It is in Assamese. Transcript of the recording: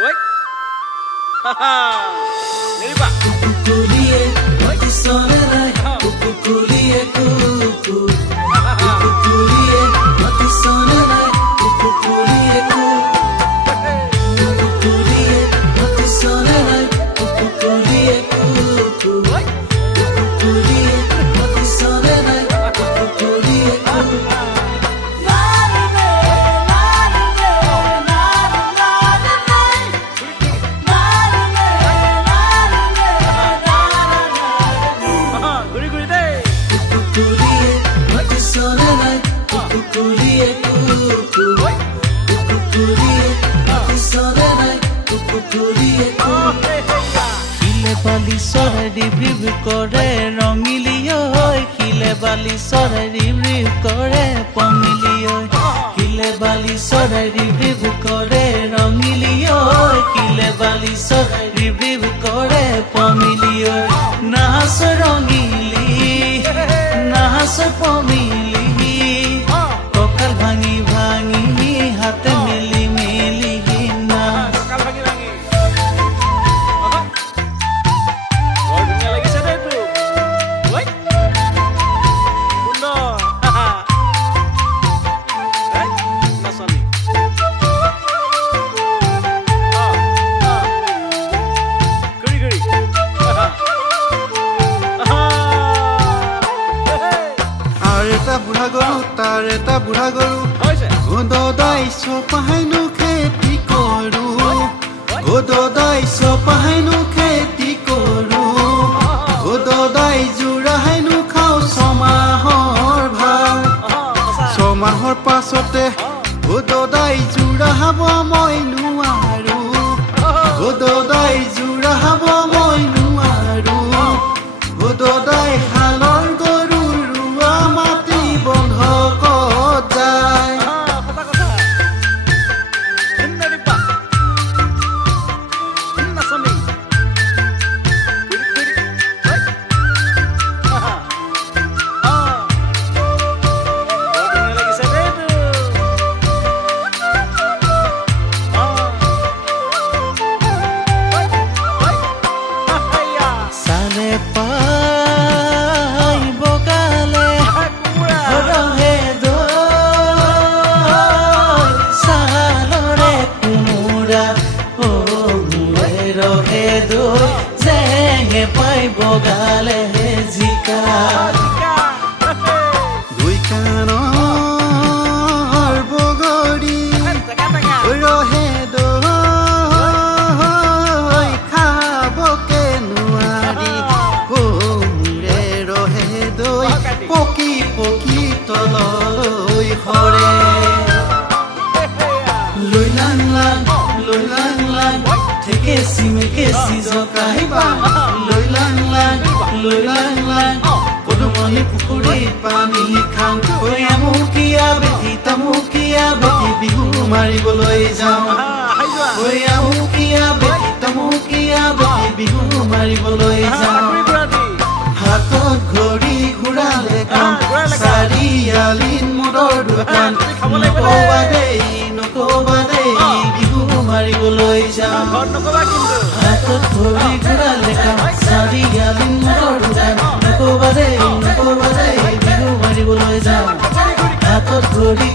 Oi. Haha. Niriba. Kukulie, mati sonerai. Kukulie, kuku. Kukulie, mati sonerai. Kukulie, kuku. Kukulie, mati sonerai. Kukulie, kuku. Kukulie, mati sonerai. Kukulie, kuku. বালিচৰে ৰিব কৰে ৰঙিলিয় শিলে বালিচৰে ৰিব কৰে পমিলিয় শিলে বালিচৰে ৰিব কৰে ৰঙিলিয় শিলে বালিচৰে ৰিব কৰে পমিলিয় নাচ ৰঙিলি নাচ পমিলি কঁকাল ভাঙি ভাঙি হাতে মেলি মেলি নাচ বুঢ়া গৰু তাৰ এটা বুঢ়া গৰু গোদদাইছ পাহাইনো খেতি কৰো গোদদাইছ পাহাইনো খেতি কৰো গোদদাই জোৰাহাইনো খাওঁ ছমাহৰ ভাত ছমাহৰ পাছতে গোদদাই জোৰাহাব মই নোৱাৰো গোদদাই জোৰাহাব মই নোৱাৰো গোদদাই হালৰ বগালে জিকা দুই কাণৰ বগৰী ৰহে দৈ খাবকে নোৱাৰি মোৰে ৰহে দৈ পকি পকি তললৈ সৰে লৈ লাং লাং ঠেকেচি মেকেচি জকাইবা লৈ লাং লাং পদুমণি পুখুৰীত পানী খাওঁ ঐ আমুকীয়া বেটি তামুকীয়া বেটি বিহু মাৰিবলৈ যাওঁ ঐ আমুকীয়া বেটি তামুকীয়া বেটি বিহু মাৰিবলৈ যাওঁ হাতত ঘড়ী ঘূৰালে কাম চাৰিআলিত মদৰ দোকান নকবা দেই বিহু মাৰিবলৈ যাওঁ হাতত ঘড়ী ঘূৰালে কাম চাৰিআলিত মদৰ দোকান নকবা দেই বিহু মাৰিবলৈ যাওঁ হাতত ঘড়ী